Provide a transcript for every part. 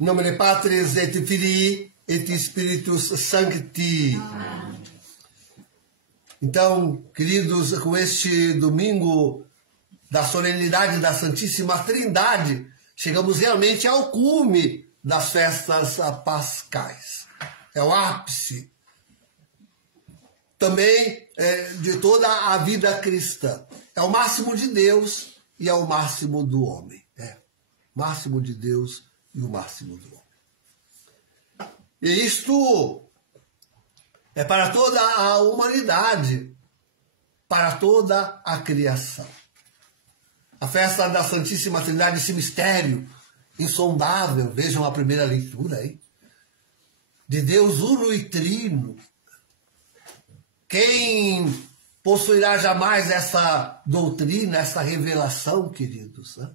Em nome de Patris et Filii et Spiritus Sancti. Amém. Então, queridos, com este domingo da solenidade da Santíssima Trindade, chegamos realmente ao cume das festas pascais. É o ápice também de toda a vida cristã. É o máximo de Deus e é o máximo do homem. O máximo de Deus e o máximo do homem. E isto é para toda a humanidade, para toda a criação. A festa da Santíssima Trindade, esse mistério insondável, vejam a primeira leitura aí, de Deus uno e trino. Quem possuirá jamais essa doutrina, essa revelação, queridos? Né?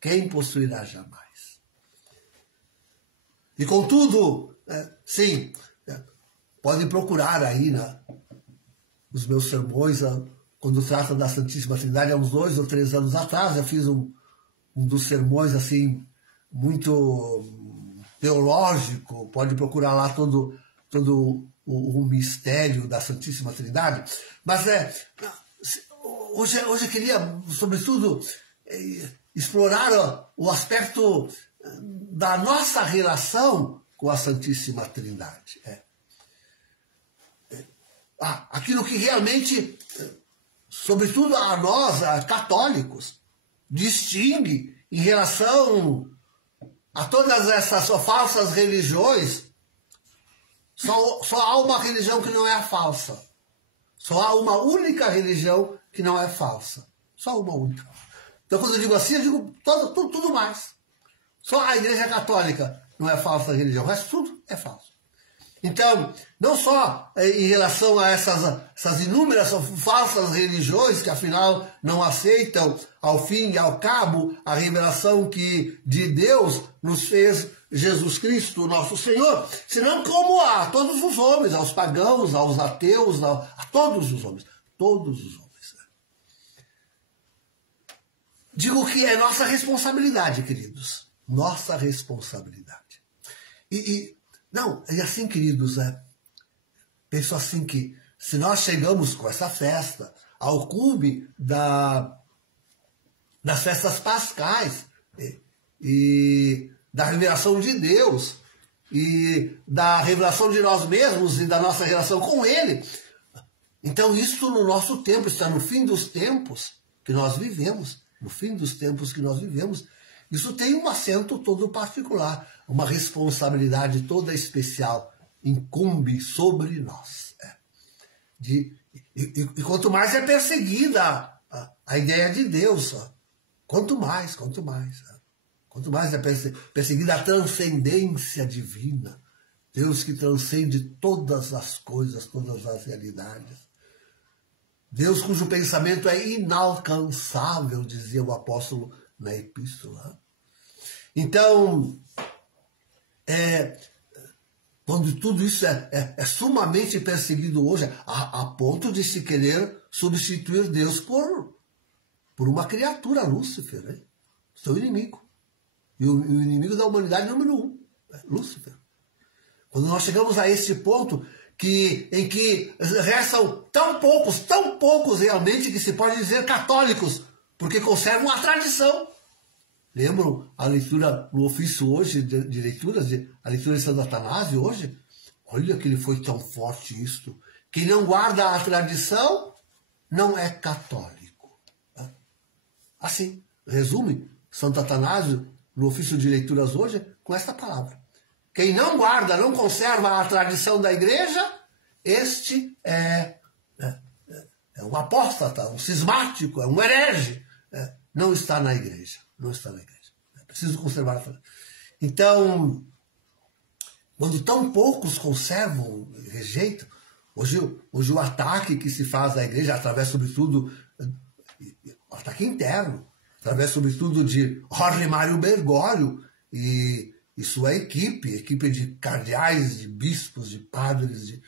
Quem possuirá jamais? E contudo, sim, podem procurar aí os meus sermões, quando trata da Santíssima Trindade, há uns 2 ou 3 anos atrás, eu fiz um dos sermões assim, muito teológico, pode procurar lá todo o mistério da Santíssima Trindade. Mas hoje eu queria, sobretudo, explorar o aspecto da nossa relação com a Santíssima Trindade. Aquilo que realmente, sobretudo a nós, católicos, distingue em relação a todas essas falsas religiões. Só há uma religião que não é falsa. Só há uma única religião que não é falsa. Só uma única. Então, quando eu digo assim, eu digo tudo mais. Só a Igreja Católica não é falsa religião. O resto tudo é falso. Então, não só em relação a essas inúmeras falsas religiões que, afinal, não aceitam, ao fim e ao cabo, a revelação que de Deus nos fez Jesus Cristo, nosso Senhor, senão como a todos os homens, aos pagãos, aos ateus, a todos os homens. Todos os homens. Digo que é nossa responsabilidade, queridos. Nossa responsabilidade. E assim, queridos, penso assim que se nós chegamos com essa festa ao cume das festas pascais e da revelação de Deus e da revelação de nós mesmos e da nossa relação com Ele, então isso no nosso tempo, está no fim dos tempos que nós vivemos, no fim dos tempos que nós vivemos, isso tem um acento todo particular, uma responsabilidade toda especial, incumbe sobre nós. E quanto mais é perseguida a ideia de Deus, quanto mais é perseguida a transcendência divina, Deus que transcende todas as coisas, todas as realidades. Deus cujo pensamento é inalcançável, dizia o apóstolo na epístola. Então, quando tudo isso é sumamente perseguido hoje, a ponto de se querer substituir Deus por uma criatura, Lúcifer, seu inimigo. E o inimigo da humanidade número 1, Lúcifer. Quando nós chegamos a esse ponto em que restam tão poucos realmente, que se pode dizer católicos, porque conservam a tradição. Lembram a leitura no ofício hoje, de leituras, a leitura de Santo Atanásio hoje? Olha que ele foi tão forte isto. Quem não guarda a tradição não é católico. Assim, resume Santo Atanásio no ofício de leituras hoje com esta palavra. Quem não guarda, não conserva a tradição da igreja, este é um apóstata, um cismático, é um herege. Não está na igreja. Não está na igreja. É preciso conservar a tradição. Então, quando tão poucos conservam, rejeitam, hoje o ataque que se faz à igreja, através, sobretudo, o ataque interno, através, sobretudo, de Jorge Mário Bergoglio e sua equipe de cardeais, de bispos, de padres,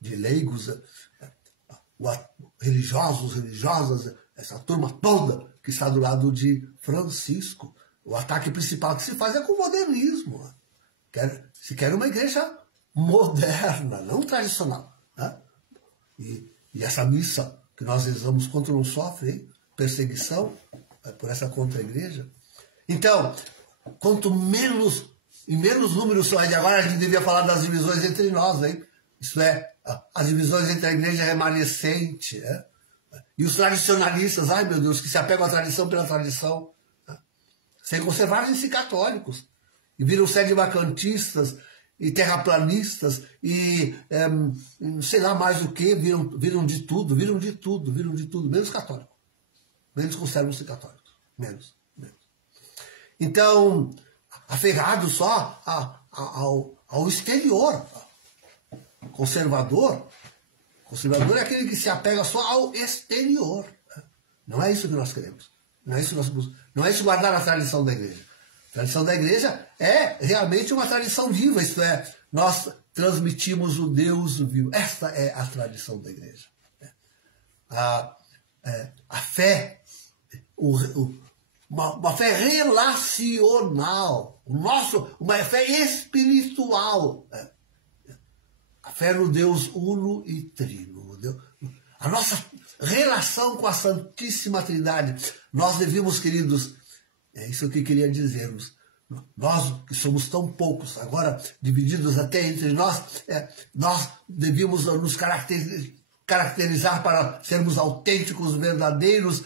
de leigos, religiosos, religiosas, essa turma toda que está do lado de Francisco, o ataque principal que se faz é com o modernismo. Se quer uma igreja moderna, não tradicional. Né? E essa missa que nós rezamos contra não sofre, hein? Perseguição por essa contra-igreja. Então, quanto menos, em menos números, agora a gente devia falar das divisões entre nós, hein? Isto é, as divisões entre a igreja remanescente, né? E os tradicionalistas, ai meu Deus, que se apegam à tradição pela tradição, né? Sem conservarem-se católicos, e viram sede-vacantistas, e terraplanistas, e sei lá mais o que, viram de tudo, menos católico. Menos conservam-se católicos, menos. Então, aferrado só ao exterior. Conservador é aquele que se apega só ao exterior. Não é isso que nós queremos. Não é isso que nós buscamos. Não é isso guardar a tradição da igreja. A tradição da igreja é realmente uma tradição viva, isto é, nós transmitimos o Deus vivo. Esta é a tradição da igreja. A fé, uma fé relacional, uma fé espiritual. A fé no Deus uno e trino. A nossa relação com a Santíssima Trindade. Nós devemos, queridos, é isso que eu queria dizer-vos. Nós que somos tão poucos, agora divididos até entre nós, nós devíamos nos caracterizar para sermos autênticos, verdadeiros,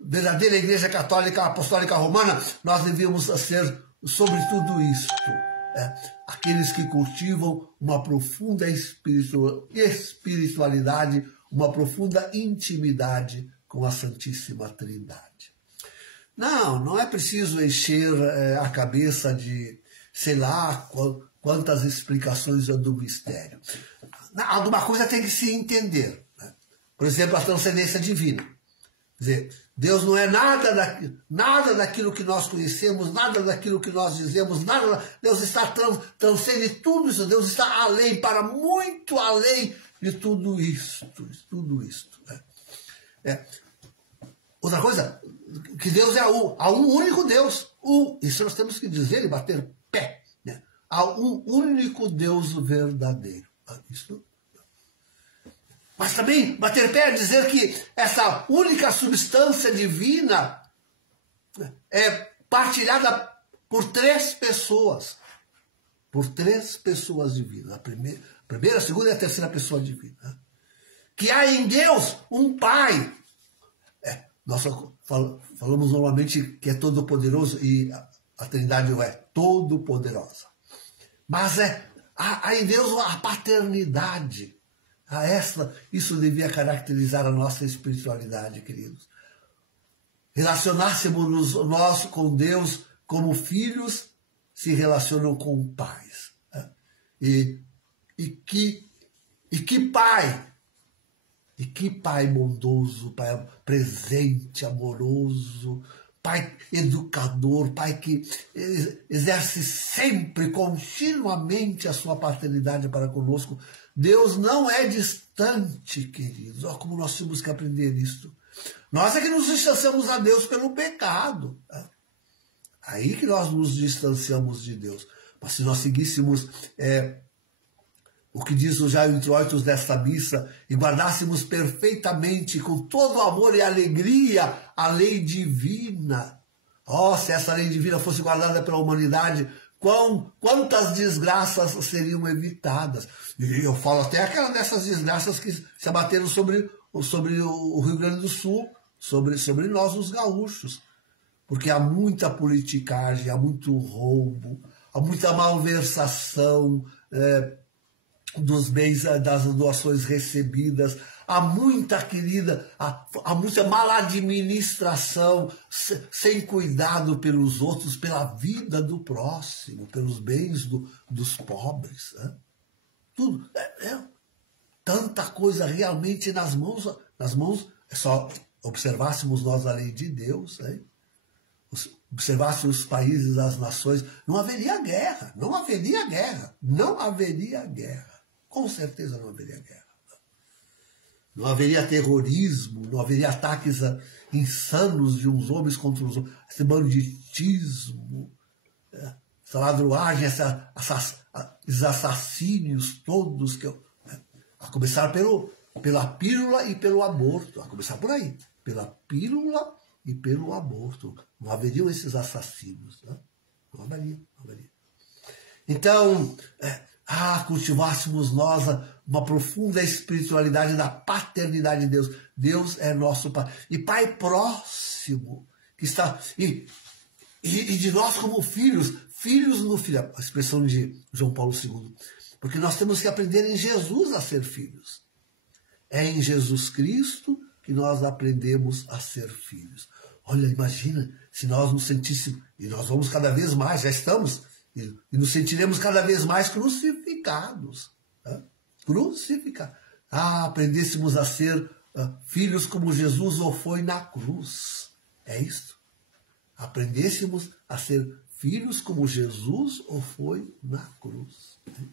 verdadeira Igreja Católica Apostólica Romana. Nós devíamos ser, sobre tudo isto, aqueles que cultivam uma profunda espiritualidade, uma profunda intimidade com a Santíssima Trindade. Não é preciso encher a cabeça de, sei lá, quantas explicações do mistério. Alguma coisa tem que se entender. Né? Por exemplo, a transcendência divina. Quer dizer, Deus não é nada daquilo que nós conhecemos, nada daquilo que nós dizemos, nada. Deus está transcende tudo isso. Deus está além, para muito além de tudo isto. Né? Outra coisa, que Deus é há um único Deus. Isso nós temos que dizer e bater pé. Né? Há um único Deus verdadeiro. Isso. Mas também bater pé é dizer que essa única substância divina é partilhada por 3 pessoas. Por 3 pessoas divinas. A primeira, a segunda e a terceira pessoa divina. Que há em Deus um Pai. Nós falamos normalmente que é todo-poderoso e a Trindade não é todo-poderosa. Mas há em Deus a paternidade. Isso devia caracterizar a nossa espiritualidade, queridos. Relacionássemos nós com Deus como filhos se relacionam com pais. Né? E que pai! E que pai bondoso, pai presente, amoroso, pai educador, pai que exerce sempre, continuamente a sua paternidade para conosco. Deus não é distante, queridos. Olha como nós temos que aprender isso. Nós é que nos distanciamos a Deus pelo pecado. Né? Aí que nós nos distanciamos de Deus. Mas se nós seguíssemos o que diz o Jair Introitos desta missa, e guardássemos perfeitamente, com todo o amor e alegria, a lei divina. Se essa lei divina fosse guardada pela humanidade, quantas desgraças seriam evitadas? E eu falo até aquela dessas desgraças que se abateram sobre o Rio Grande do Sul, sobre nós, os gaúchos. Porque há muita politicagem, há muito roubo, há muita malversação, dos bens, das doações recebidas, há muita maladministração, sem cuidado pelos outros, pela vida do próximo, pelos bens dos pobres. Né? Tudo. Tanta coisa realmente nas mãos, é só observássemos nós a lei de Deus, né? Observássemos os países, as nações, não haveria guerra. Com certeza não haveria guerra. não haveria terrorismo, não haveria ataques insanos de uns homens contra os outros, esse banditismo, essa ladruagem, esses assassínios todos, a começar pela pílula e pelo aborto, a começar por aí, pela pílula e pelo aborto. Não haveriam esses assassinos, né? Não haveria. Então, cultivássemos nós uma profunda espiritualidade da paternidade de Deus. Deus é nosso Pai. E Pai próximo, que está... E de nós como filhos no Filho, a expressão de João Paulo II. Porque nós temos que aprender em Jesus a ser filhos. É em Jesus Cristo que nós aprendemos a ser filhos. Olha, imagina se nós nos sentíssemos, e nós vamos cada vez mais, já estamos, e nos sentiremos cada vez mais crucificados. Né? Crucificados. Aprendêssemos a ser filhos como Jesus o foi na cruz. É isso. Aprendêssemos a ser filhos como Jesus o foi na cruz. Né?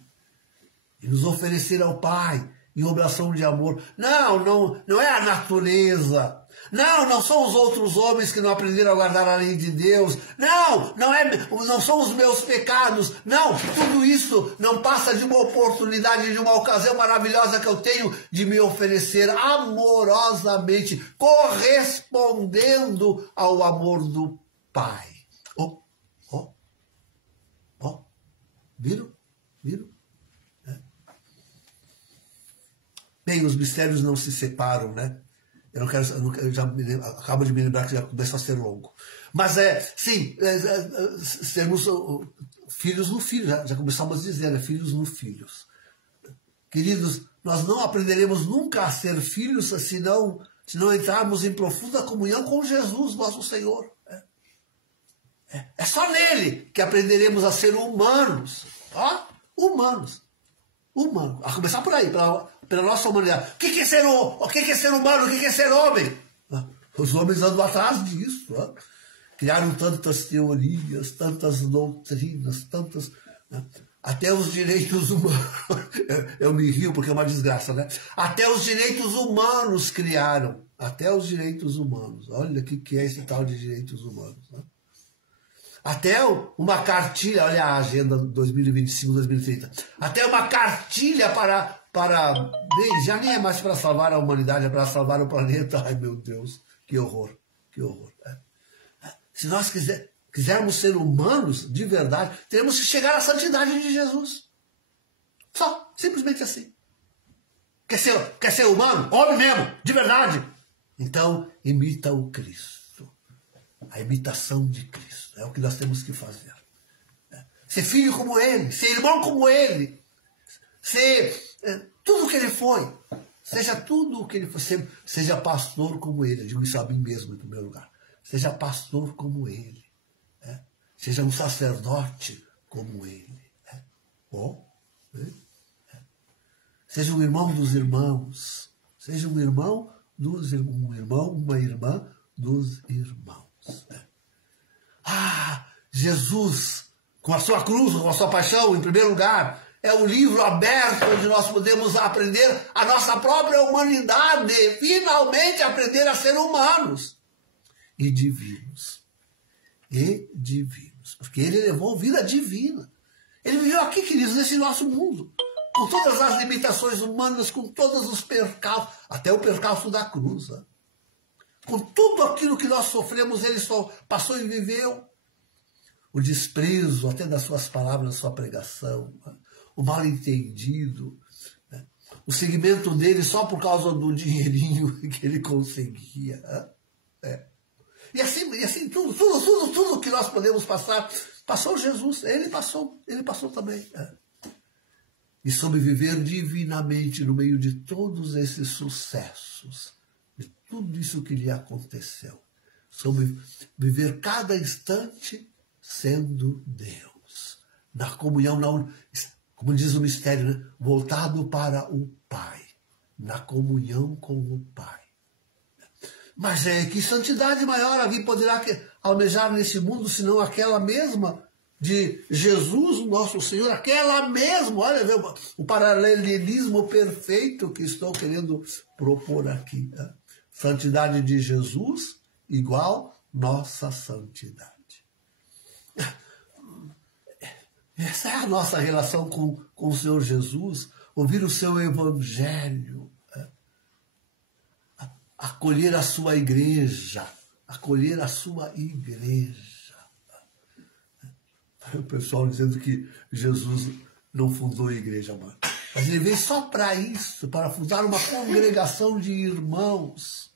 E nos oferecer ao Pai em oblação de amor. Não é a natureza. Não são os outros homens que não aprenderam a guardar a lei de Deus. Não são os meus pecados. Não, tudo isso não passa de uma oportunidade, de uma ocasião maravilhosa que eu tenho de me oferecer amorosamente, correspondendo ao amor do Pai. Viram? Bem, os mistérios não se separam, né? Eu acabo de me lembrar que já começa a ser longo. Mas sermos filhos no Filho, já começamos a dizer, né? Filhos no Filhos. Queridos, nós não aprenderemos nunca a ser filhos se não entrarmos em profunda comunhão com Jesus, nosso Senhor. É só nele que aprenderemos a ser humanos. Humanos. A começar por aí, pela nossa humanidade. O que é ser humano? O que é ser homem? Os homens andam atrás disso. Criaram tantas teorias, tantas doutrinas, tantas... Até os direitos humanos... Eu me rio porque é uma desgraça, né? Até os direitos humanos criaram. Até os direitos humanos. Olha o que é esse tal de direitos humanos, né? Até uma cartilha, olha a agenda 2025-2030, até uma cartilha para já nem é mais para salvar a humanidade, é para salvar o planeta. Ai, meu Deus, que horror. Se nós quisermos ser humanos de verdade, teremos que chegar à santidade de Jesus. Só, simplesmente assim. Quer ser humano? Homem mesmo, de verdade. Então, imita o Cristo. A imitação de Cristo. É o que nós temos que fazer. Ser filho como Ele. Ser irmão como Ele. Ser tudo o que Ele foi. Seja tudo o que Ele foi. Seja pastor como Ele. Eu digo isso a mim mesmo, em primeiro lugar. Seja pastor como Ele. Seja um sacerdote como Ele. Seja um irmão dos irmãos. Seja um irmão dos irmãos. Uma irmã dos irmãos. Jesus, com a sua cruz, com a sua paixão, em primeiro lugar, é o livro aberto onde nós podemos aprender a nossa própria humanidade, finalmente aprender a ser humanos e divinos. Porque ele levou vida divina. Ele viveu aqui, queridos, nesse nosso mundo, com todas as limitações humanas, com todos os percalços, até o percalço da cruz, né? Com tudo aquilo que nós sofremos, ele só passou e viveu. O desprezo até das suas palavras, da sua pregação, o mal-entendido, o seguimento dele só por causa do dinheirinho que ele conseguia. E assim tudo que nós podemos passar, passou Jesus, ele passou também. E sobreviver divinamente no meio de todos esses sucessos, de tudo isso que lhe aconteceu. Sobre viver cada instante sendo Deus. Na comunhão, como diz o mistério, né? Voltado para o Pai. Na comunhão com o Pai. Mas que santidade maior alguém poderá almejar nesse mundo, senão aquela mesma de Jesus, nosso Senhor, aquela mesma, olha o paralelismo perfeito que estou querendo propor aqui. Né? Santidade de Jesus igual nossa santidade. Essa é a nossa relação com o Senhor Jesus, ouvir o seu evangelho, acolher a sua igreja, acolher a sua igreja. O pessoal dizendo que Jesus não fundou a igreja, mano. Mas ele veio só para isso, para fundar uma congregação de irmãos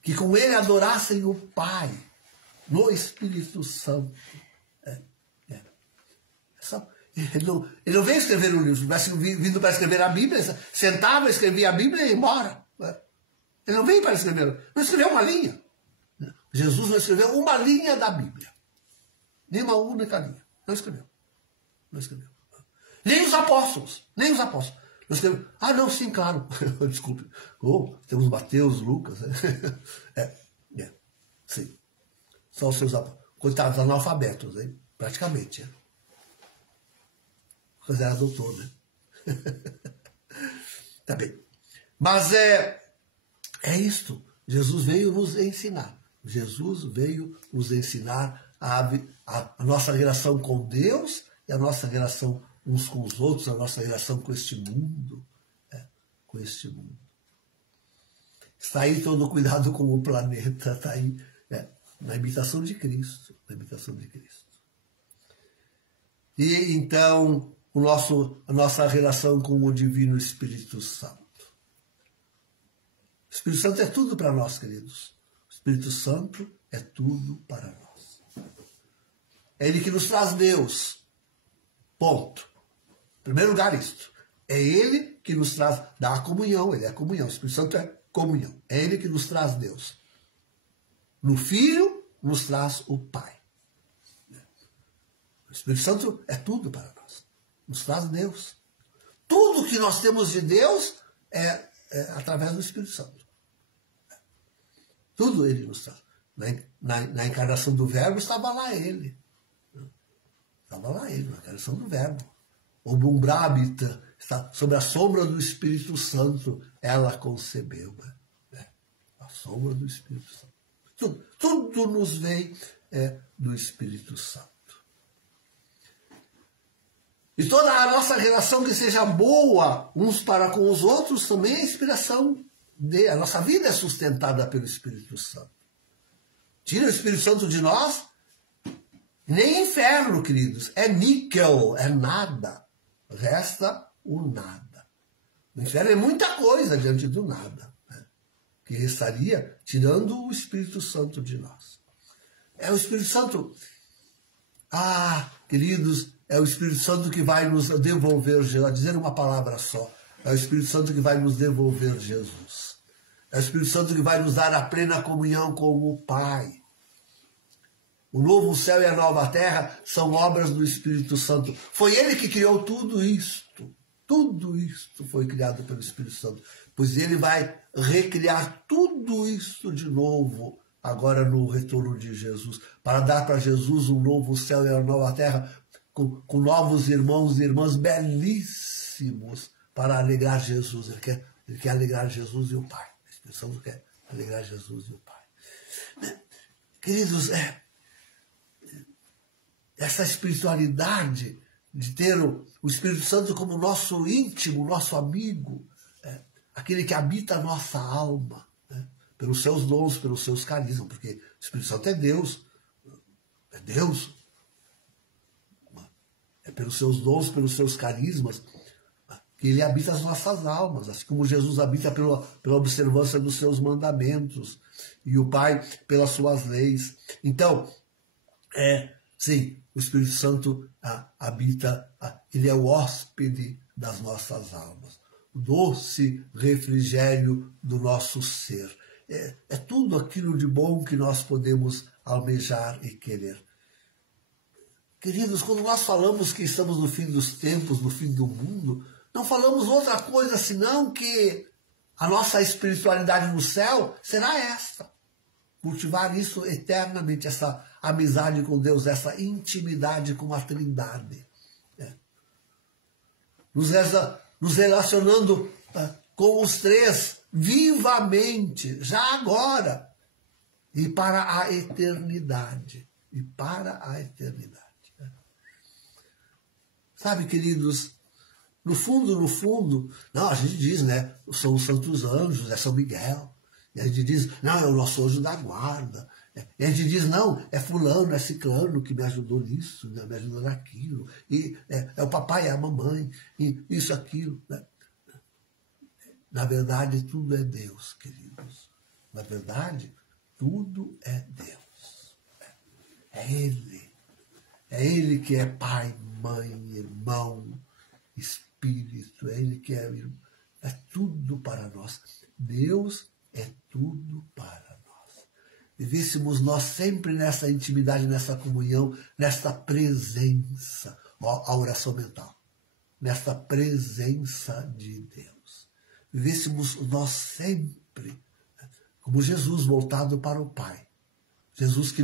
que com ele adorassem o Pai no Espírito Santo. Ele não veio escrever um livro, se tivesse vindo para escrever a Bíblia, sentava, escrevia a Bíblia e ia embora. Ele não veio para escrever, não escreveu uma linha. Jesus não escreveu uma linha da Bíblia. Nem uma única linha. Não escreveu. Não escreveu. Nem os apóstolos. Nem os apóstolos. Não escreveu. Ah, não, sim, claro. Desculpe. Temos Mateus, Lucas. Sim. São os seus apóstolos. Coitados, analfabetos, hein? Praticamente. Mas era doutor, né? Tá bem. Mas é isto. Jesus veio nos ensinar. Jesus veio nos ensinar a nossa relação com Deus e a nossa relação uns com os outros, a nossa relação com este mundo. Com este mundo. Está aí todo o cuidado com o planeta, está aí na imitação de Cristo. Na imitação de Cristo. E então, a nossa relação com o Divino Espírito Santo. O Espírito Santo é tudo para nós, queridos. O Espírito Santo é tudo para nós. É Ele que nos traz Deus. Ponto. Em primeiro lugar, isto. É Ele que nos traz, dá a comunhão. Ele é a comunhão. O Espírito Santo é comunhão. É Ele que nos traz Deus. No Filho, nos traz o Pai. O Espírito Santo é tudo para nós. Nos traz Deus. Tudo que nós temos de Deus é através do Espírito Santo. Tudo Ele nos traz. Na encarnação do Verbo estava lá Ele. Estava lá Ele, na encarnação do Verbo. O Bumbrabita está sob a sombra do Espírito Santo. Ela concebeu. A sombra do Espírito Santo. Tudo nos vem do Espírito Santo. E toda a nossa relação que seja boa uns para com os outros também é inspiração dele. A nossa vida é sustentada pelo Espírito Santo. Tira o Espírito Santo de nós, nem inferno, queridos. É níquel, é nada. Resta o nada. O inferno é muita coisa diante do nada. Que restaria tirando o Espírito Santo de nós. É o Espírito Santo. Queridos, é o Espírito Santo que vai nos devolver Jesus. A dizer uma palavra só. É o Espírito Santo que vai nos devolver Jesus. É o Espírito Santo que vai nos dar a plena comunhão com o Pai. O novo céu e a nova terra são obras do Espírito Santo. Foi Ele que criou tudo isto. Tudo isto foi criado pelo Espírito Santo. Pois Ele vai recriar tudo isso de novo, agora no retorno de Jesus, para dar para Jesus um novo céu e uma nova terra, com novos irmãos e irmãs belíssimos, para alegrar Jesus. Ele quer alegrar Jesus e o Pai. A expressão quer alegrar Jesus e o Pai. Queridos, essa espiritualidade de ter o Espírito Santo como nosso íntimo, nosso amigo, aquele que habita a nossa alma, pelos seus dons, pelos seus carismas, porque o Espírito Santo é Deus. É Deus. É pelos seus dons, pelos seus carismas, que Ele habita as nossas almas, assim como Jesus habita pela observância dos seus mandamentos, e o Pai pelas suas leis. Então, sim, o Espírito Santo habita, Ele é o hóspede das nossas almas, o doce refrigério do nosso ser. É tudo aquilo de bom que nós podemos almejar e querer. Queridos, quando nós falamos que estamos no fim dos tempos, no fim do mundo, não falamos outra coisa senão que a nossa espiritualidade no céu será esta. cultivar isso eternamente, essa amizade com Deus, essa intimidade com a Trindade. Nos relacionando com os três vivamente, já agora, e para a eternidade. E para a eternidade. Sabe, queridos, no fundo, não, a gente diz, né, são os santos anjos, é São Miguel. E a gente diz, não, é o nosso anjo da guarda. E a gente diz, não, é fulano, é ciclano que me ajudou nisso, né, me ajudou naquilo. E é o papai, é a mamãe, e isso, aquilo. Né? Na verdade, tudo é Deus, queridos. Na verdade, tudo é Deus. É Ele. É Ele que é pai, mãe, irmão, espírito. É Ele que é tudo para nós. Deus é tudo para nós. Vivêssemos nós sempre nessa intimidade, nessa comunhão, nessa presença. Ó, a oração mental. Nessa presença de Deus. Vivêssemos nós sempre como Jesus voltado para o Pai. Jesus que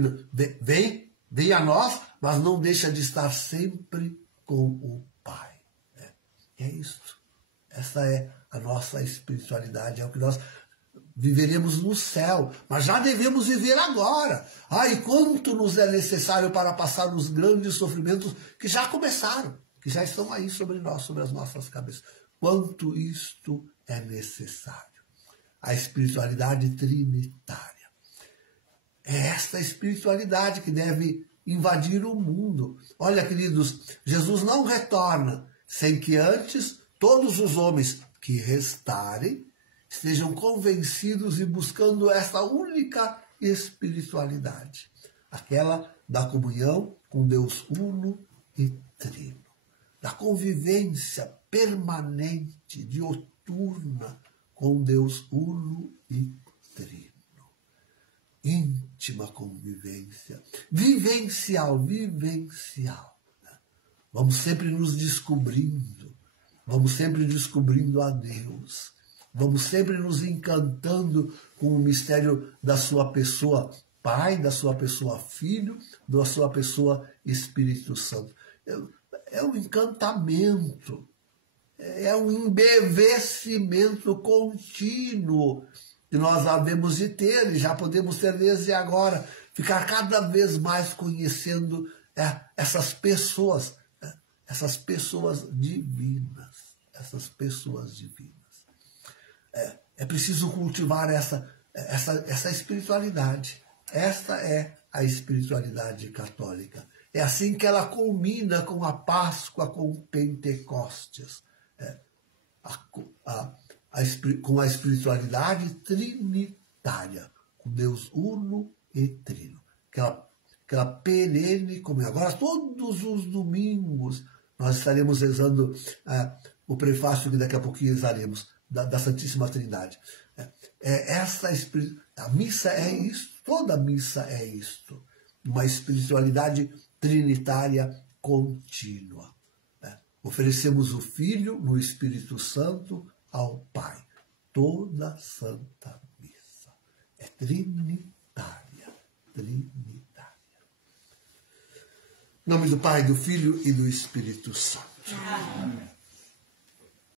vem a nós, mas não deixa de estar sempre com o Pai. É isso. Essa é a nossa espiritualidade, é o que nós viveremos no céu, mas já devemos viver agora. E quanto nos é necessário para passar os grandes sofrimentos que já começaram, que já estão aí sobre nós, sobre as nossas cabeças. Quanto isto é necessário. A espiritualidade trinitária. É esta espiritualidade que deve invadir o mundo. Olha, queridos, Jesus não retorna sem que antes todos os homens que restarem estejam convencidos e buscando essa única espiritualidade. Aquela da comunhão com Deus uno e trino. Da convivência permanente, dioturna, com Deus uno e trino. Íntima convivência. Vivencial. Vamos sempre nos descobrindo. Vamos sempre descobrindo a Deus. Vamos sempre nos encantando com o mistério da sua pessoa Pai, da sua pessoa Filho, da sua pessoa Espírito Santo. É um encantamento. É um embevecimento contínuo que nós havemos de ter e já podemos ter desde agora. Ficar cada vez mais conhecendo essas pessoas divinas. Essas pessoas divinas. É preciso cultivar essa espiritualidade. Esta é a espiritualidade católica. É assim que ela culmina com a Páscoa, com Pentecostes. Com a espiritualidade trinitária, com Deus uno e trino. Aquela perene comunhão. Agora, todos os domingos, nós estaremos rezando o prefácio que daqui a pouquinho rezaremos, da Santíssima Trindade. A missa é isto, toda a missa é isto. Uma espiritualidade trinitária contínua. Oferecemos o Filho no Espírito Santo ao Pai. Toda Santa Missa. É trinitária. Trinitária. Em nome do Pai, do Filho e do Espírito Santo. Amém.